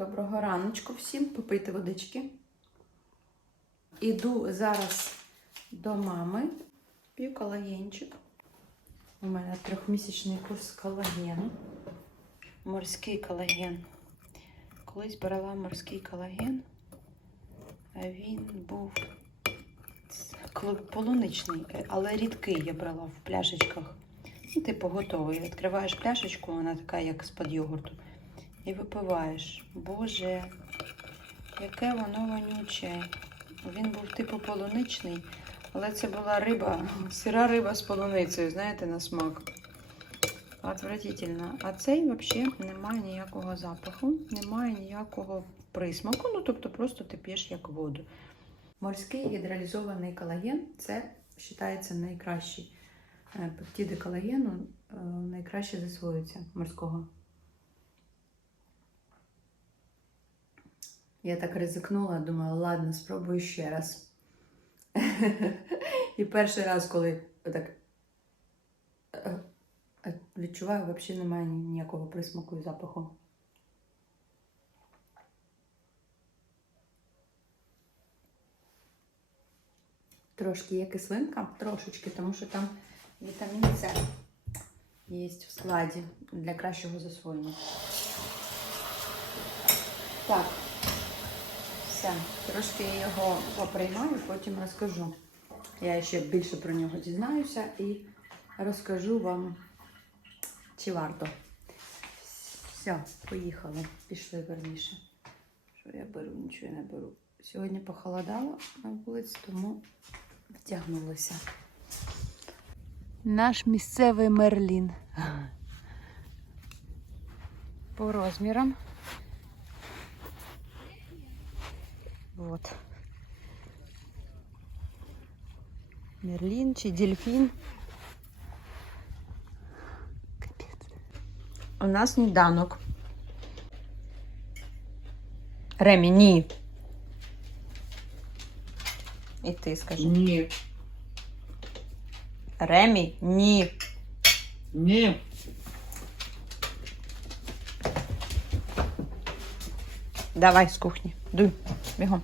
Доброго раночку всім, попийте водички. Іду зараз до мами, п'ю колагенчик. У мене трьохмісячний курс колагену. Морський колаген. Колись брала морський колаген, а він був полуничний, але рідкий я брала в пляшечках. Ну, типу, готовий. Відкриваєш пляшечку, вона така, як з-під йогурту. І випиваєш. Боже, яке воно вонюче. Він був типу полуничний, але це була риба, сира риба з полуницею, знаєте, на смак. Отвратительно. А цей взагалі немає ніякого запаху, немає ніякого присмаку. Ну, тобто просто ти п'єш як воду. Морський гідралізований колаген це вважається найкращий. Е, Пептиди колагену е, найкраще засвоюються морського. Я так ризикнула, думала, ладно, спробую ще раз. І перший раз, коли так е, е, відчуваю, взагалі немає ніякого присмаку і запаху. Трошки є кислинка, трошечки, тому що там вітамін С є в складі для кращого засвоєння. Так, все. Трошки я його поприймаю, потім розкажу. Я ще більше про нього дізнаюся і розкажу вам, чи варто. Все, поїхали. Пішли верніше. Що я беру, нічого я не беру. Сьогодні похолодало на вулиці, тому втягнулася. Наш місцевий мерлін. По розмірам. Вот. Мерлін чи дельфін. Капець. У нас сніданок. Ремі, ні. І ти скажи. Ні. Ремі, ні. Ні. Давай з кухні. Дуй, бігом.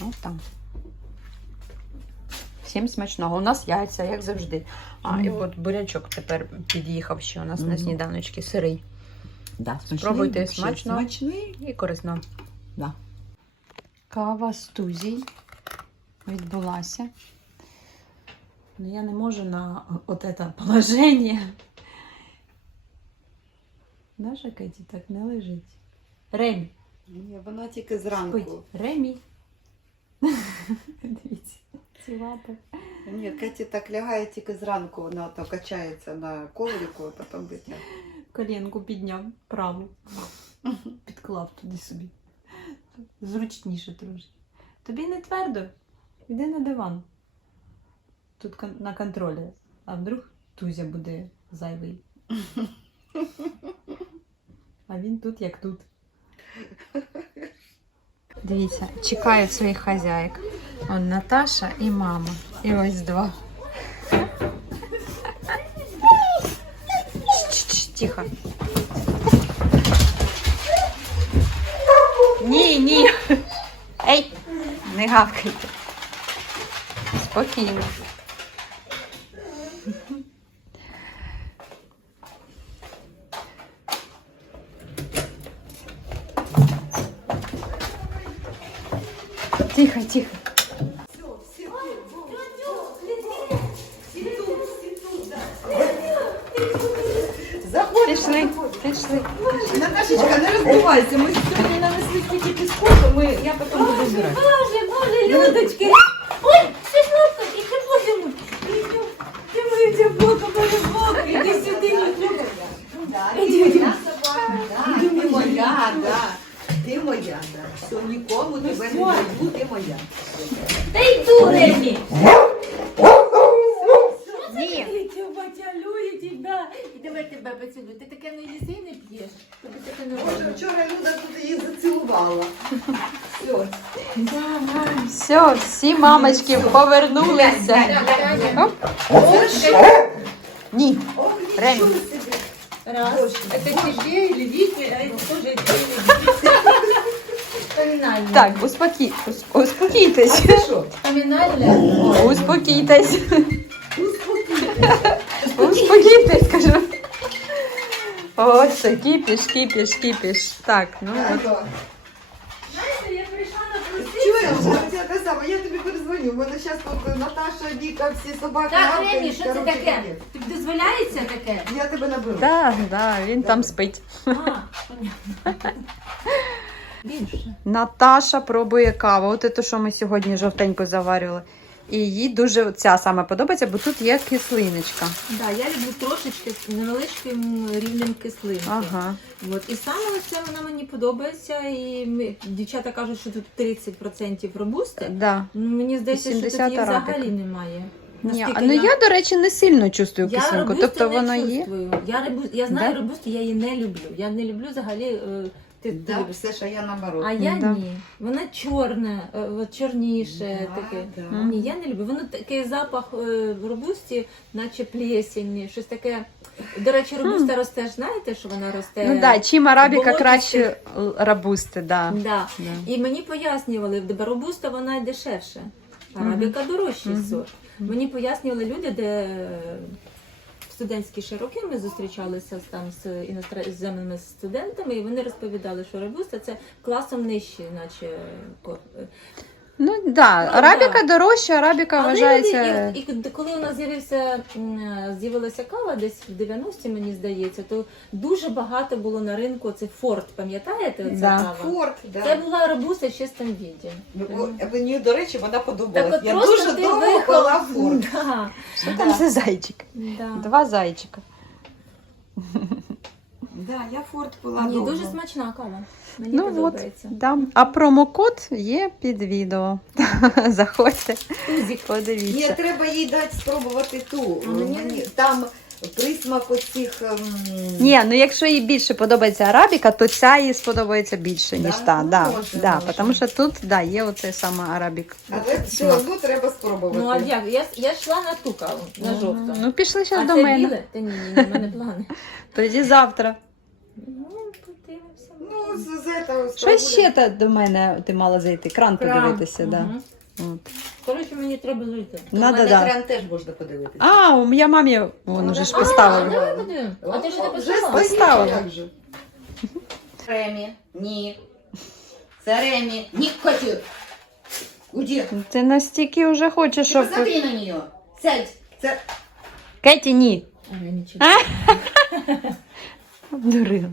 Ну там. Всім смачного. У нас яйця, як завжди. А, і Ну. от бурячок тепер під'їхав ще у нас на Мгм. сніданочки сирий. Да, смачний, Спробуйте, смачно. Смачний. І корисно. Да. Кава з тузій відбулася. Ну, я не можу на от це положення. Наша Кеті так не лежить. Ремі, Ні, вона тільки спить. зранку. Ремі. Дивіться, ці лапи. Ні, Кеті так лягає тільки зранку, вона то качається на коврику, а потім витягне. Коленку підняв праву. Підклав туди собі. Зручніше трошки. Тобі не твердо. Йди на диван. Тут кон- на контролі. А вдруг Тузя буде зайвий. А він тут як тут. Дивіться, чекають своїх хазяїк. Он Наташа і мама. І ось два. Тихо. Ні, ні. Ей, не гавкайте. Спокійно. Тихо, тихо. Пішли, пішли. Наташечка, не роздувайся, ми сьогодні нанесли стільки піску, то ми, я потім буду збирати. Боже, боже, Людочки! Ой, це жлобка, і це боже мой! Ти моя теплока, моя бока, іди сюди, Людочка. Ти моя, да. Ти моя, да. Все, нікому тебе не даю, ти моя. Та йду, Ремі! Ні. Тебе. І давай тебе поцілую. Ти таке не їси не п'єш. Тобі таке не Боже, вчора Люда тут її зацілувала. Все. Все, всі мамочки повернулися. Оп. Ні. Ох, Ремі. нічого собі. Раз. Это тебе или а это тоже. Поминальная. Так, успокі... ус- успокійтесь. Ти що? Поминальная. Успокійтесь. Успокійтесь, кажу. Ось це кіпіш, кіпіш, кіпіш. Так, ну от. Алло. Знаете, я пришла на Чуєш, я те саме, я тобі перезвоню. У мене зараз тут Наташа, Віка, всі собаки. Так, лапають, Ремі, що це коротше, таке? капець. Тобі дозволяється таке? Я тебе наберу. Да, да, він там спить. А, понятно. Більше. Наташа пробує каву. От це, що ми сьогодні жовтенько заварювали. І їй дуже ця саме подобається, бо тут є кислиночка. Да, я люблю трошечки з невеличким рівнем кислинки. Ага. От. І саме це вона мені подобається. І ми, дівчата кажуть, що тут 30% робусти. Да. Ну, мені здається, що тут 80 її арабіка. взагалі немає. Ні, Наскільки ну я, до речі, не сильно чувствую я кислинку. робусту Тобто не вона є. чувствую. Я, ребу... я знаю Да? робусту, я її не люблю. Я не люблю взагалі. е, Ти, Да, любиш. все, що я наоборот. А я Да. ні. Вона чорна, е, от чорніше Да, таке. да. Мгм. Ні, я не люблю. Воно такий запах е, в робусті, наче плесень, щось таке. До речі, робуста росте, ж знаєте, що вона росте? Ну так, да, чим арабіка болотистих. краще л- рабусти, да. Да. Да. І мені пояснювали, де робуста вона дешевше. Арабіка дорожчий Мгм. сорт. Мені пояснювали люди, де е, студентські широки ми зустрічалися з там з іноземними студентами, і вони розповідали, що робуста це класом нижче, наче Ну так, да. Ну, арабіка дорожча, арабіка Але вважається. і, і коли у нас з'явився м, з'явилася кава десь в 90-ті, мені здається, то дуже багато було на ринку цей форт, пам'ятаєте? Оця Да. кава? Форт, Це була робуста в чистому віді. Ну, Мені, до речі, вона подобалась. Я дуже довго пила форт. Да, Що там за зайчик? да. Два зайчика. Да, я форт пила Ні, довго. дуже смачна кава. Мені Ну от, подобається. да. А промокод є під відео. Заходьте, Тузик. Ні, подивіться. треба їй дати спробувати ту. А мені- Мені, там присмак оцих... ем, Ні, ну якщо їй більше подобається арабіка, то ця їй сподобається більше, ніж та. Ну, Да, може, да, може. Тому що тут да, є оцей саме арабік. Але смак. одно треба спробувати. Ну а як? Я, я йшла на ту каву, на жовту. Ну, пішли зараз це до мене. біле? Та ні, ні, ні, в мене плани. Тоді завтра. Подивимося. З, з этого Що ще та до мене ти мала зайти? Кран Кран. подивитися, да. Мгм. От. Коротше, мені треба зайти. У Надо, мене да. кран теж можна подивитися. А, у я мамі вон уже ж А, поставили. давай. А ти що не поставила? як же. Ремі, ні. Це Ремі. Ні, котю. Уйди. Ти настільки вже хочеш, Ти щоб. посмотри на нее. Сядь. Це... Кеті, ні. А, я нічого. Обдурила.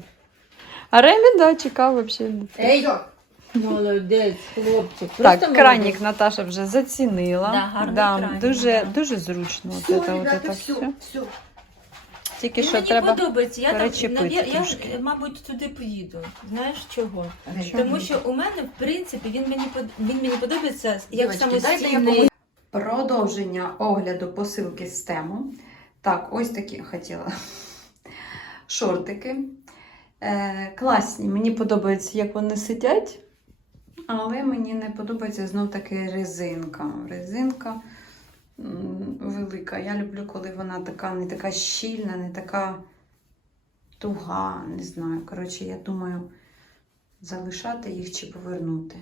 А Ремі, да, чекав взагалі. Ей, молодець, хлопчик. Так, Просто молодець. Наташа вже зацінила. Да, гарний кранік, дуже, да. дуже зручно. От Все, це, от ребята, це все, все. все. Тільки що мені треба. подобається. Я, там, перечепити я, я, трошки. мабуть, туди поїду. Знаєш чого? Чому? Тому що у мене, в принципі, він мені, под- він мені подобається як Дівочки, дайте я самостійний. Продовження огляду посилки з тему. Так, ось такі хотіла. Шортики. Е, класні. Мені подобається, як вони сидять. Але мені не подобається знов таки резинка. Резинка велика. Я люблю, коли вона така, не така щільна, не така туга. Не знаю. Коротше, я думаю, залишати їх чи повернути.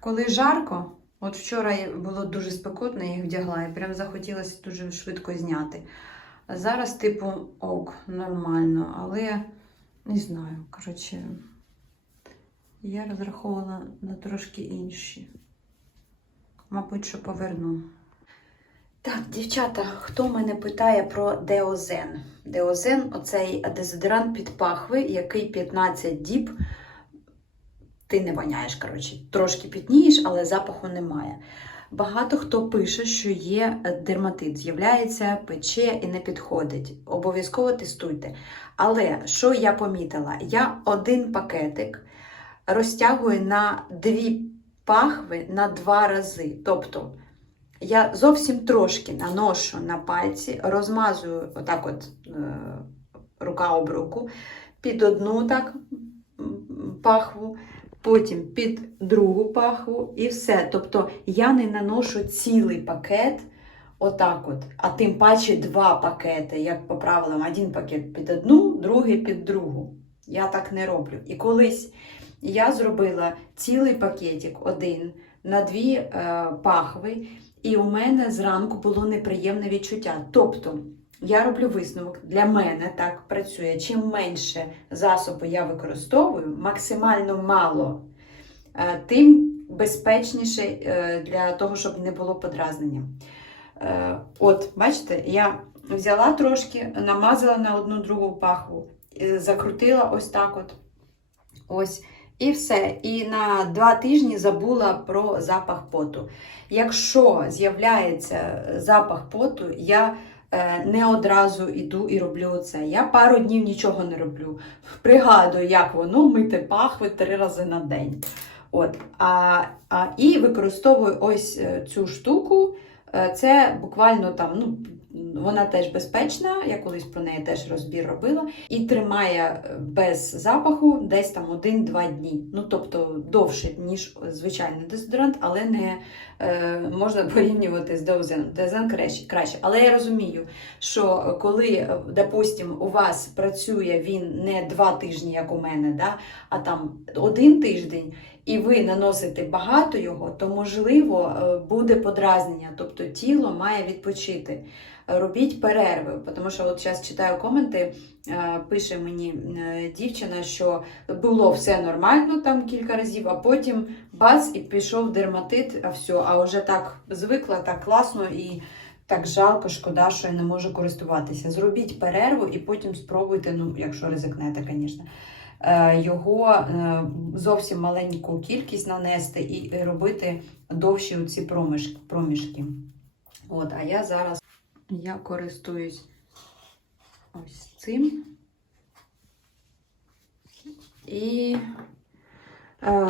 Коли жарко, от вчора було дуже спекотно, я їх вдягла, і прям захотілося дуже швидко зняти. Зараз, типу, ок, нормально, але не знаю. Коротше, я розраховувала на трошки інші. Мабуть, що поверну. Так, дівчата, хто мене питає про Деозен? Деозен оцей дезодорант під пахви, який 15 діб ти не воняєш, коротше, трошки пітнієш, але запаху немає. Багато хто пише, що є дерматит, з'являється, пече і не підходить. Обов'язково тестуйте. Але що я помітила? Я один пакетик розтягую на дві пахви на два рази. Тобто я зовсім трошки наношу на пальці, розмазую отак от е, рука об руку, під одну так пахву, потім під другу пахву і все. Тобто я не наношу цілий пакет Отак от. А тим паче два пакети, як по правилам, один пакет під одну, другий під другу. Я так не роблю. І колись я зробила цілий пакетик один на дві е, пахви, і у мене зранку було неприємне відчуття. Тобто, я роблю висновок, для мене так працює. Чим менше засобу я використовую, максимально мало, е, тим безпечніше е, для того, щоб не було подразнення. Е, От, бачите, я взяла трошки, намазала на одну другу пахву, закрутила ось так от. Ось. І все. І на два тижні забула про запах поту. Якщо з'являється запах поту, я не одразу йду і роблю це. Я пару днів нічого не роблю. Пригадую, як воно мити пахви три рази на день. От. А, а, і використовую ось е, цю штуку. Е, Це буквально там, ну, вона теж безпечна, я колись про неї теж розбір робила, і тримає е, без запаху десь там 1-2 дні. Ну, тобто довше, ніж звичайний дезодорант, але не е, можна порівнювати з деозеном. Деозен краще, краще. Але я розумію, що коли, е, допустим, у вас працює він не 2 тижні, як у мене, да, а там один тиждень, і ви наносите багато його, то можливо е, буде подразнення, тобто тіло має відпочити. Робіть перерви, тому що от зараз читаю коменти, е, пише мені е, дівчина, що було все нормально там кілька разів, а потім бац, і пішов дерматит, а все, а вже так звикла, так класно і так жалко, шкода, що я не можу користуватися. Зробіть перерву і потім спробуйте, ну, якщо ризикнете, звісно його е, зовсім маленьку кількість нанести і робити довші ці проміжки. От, а я зараз я користуюсь ось цим. І е,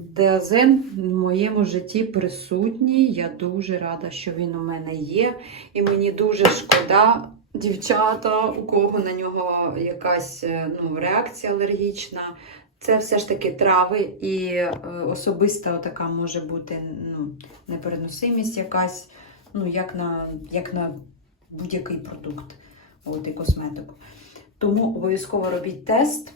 Деозен в моєму житті присутній. Я дуже рада, що він у мене є. І мені дуже шкода дівчата, у кого на нього якась е, ну, реакція алергічна. Це все ж таки трави, і е, особиста така може бути ну, непереносимість якась, ну, як на, як на будь-який продукт от, і косметику. Тому обов'язково робіть тест.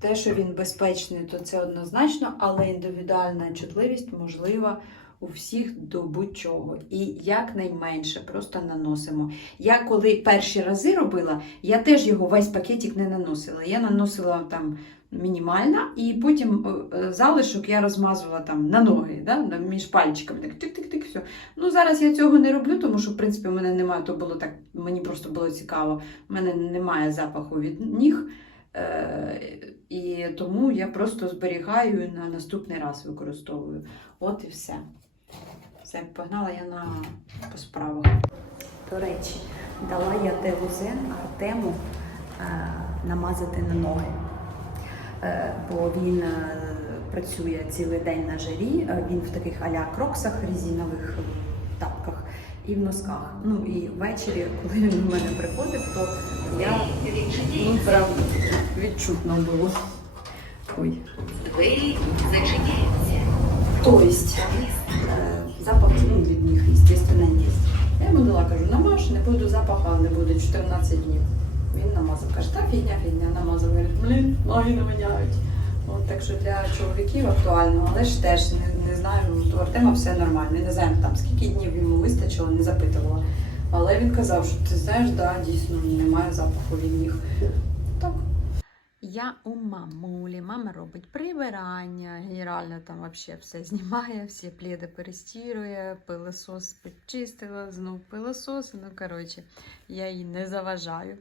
Те, що він безпечний, то це однозначно, але індивідуальна чутливість можлива у всіх до будь-чого. І якнайменше просто наносимо. Я коли перші рази робила, я теж його весь пакетик не наносила. Я наносила там мінімально, і потім е, залишок я розмазувала там на ноги, да, між пальчиками. Так тик-тик-тик, все. Ну зараз я цього не роблю, тому що в принципі у мене немає, то було так, мені просто було цікаво. У мене немає запаху від ніг. Е, і тому я просто зберігаю і на наступний раз використовую. От і все. Все, погнала я на по справах. До речі, дала я Девузен Артему е, намазати на ноги. Е, бо він е, працює цілий день на жарі, е, він в таких аля кроксах, резинових е, тапках і в носках. Ну і ввечері, коли він до мене приходив, то я ну, прям відчутно було. Ой. Двері зачиняються. Тобто, запах ну, від них, звісно, є. Я йому дала, кажу, намаж, не буду запаха, не буде 14 днів. Він намазав. Каже, та фігня, фігня, намазав. Говорить, блін, ноги не міняють. От, так що для чоловіків актуально, але ж теж не, не знаю, у Артема все нормально. Не знаю, там скільки днів йому вистачило, не запитувала. Але він казав, що ти знаєш, да, дійсно немає запаху від них. Я у мамулі. Мама робить прибирання, генерально там вообще все знімає, всі пліди перестірує, пилосос почистила, знов пилосос. Ну, коротше, я їй не заважаю.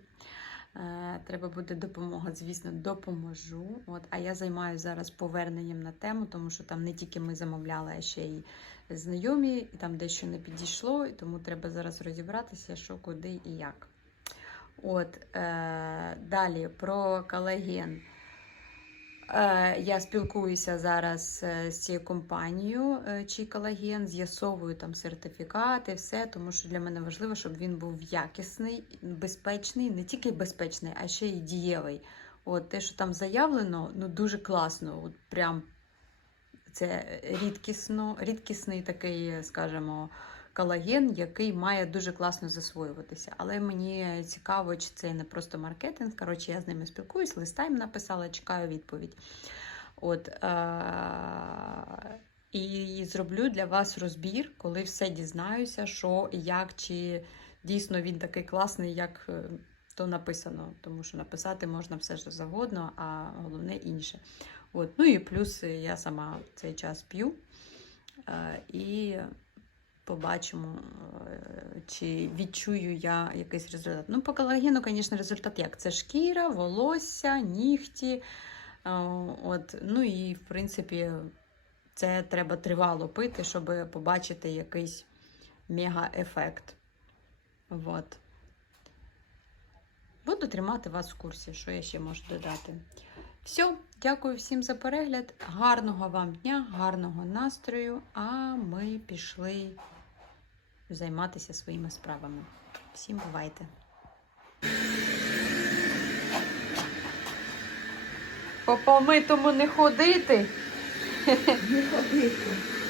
Е, треба буде допомога, звісно, допоможу. От, а я займаюся зараз поверненням на тему, тому що там не тільки ми замовляли, а ще й знайомі, і там дещо не підійшло, і тому треба зараз розібратися, що куди і як. От, е, далі про колаген. Е, я спілкуюся зараз е, з цією компанією е, чи колаген, з'ясовую там сертифікати, все, тому що для мене важливо, щоб він був якісний, безпечний, не тільки безпечний, а ще й дієвий. От те, що там заявлено, ну дуже класно. От прям це рідкісно, рідкісний такий, скажімо, колаген, який має дуже класно засвоюватися. Але мені цікаво, чи це не просто маркетинг. Коротше, я з ними спілкуюсь, листа їм написала, чекаю відповідь. От, е- і зроблю для вас розбір, коли все дізнаюся, що, як, чи дійсно він такий класний, як е, то написано. Тому що написати можна все що завгодно, а головне інше. От. Ну і плюс я сама цей час п'ю. Е, і побачимо, е, чи відчую я якийсь результат. Ну, по колагену, звісно, результат як? Це шкіра, волосся, нігті. Е, От, ну і, в принципі, це треба тривало пити, щоб побачити якийсь мега-ефект. От. Буду тримати вас в курсі, що я ще можу додати. Все, дякую всім за перегляд. Гарного вам дня, гарного настрою. А ми пішли займатися своїми справами. Всім бувайте! По помитому не ходити. Не ходити.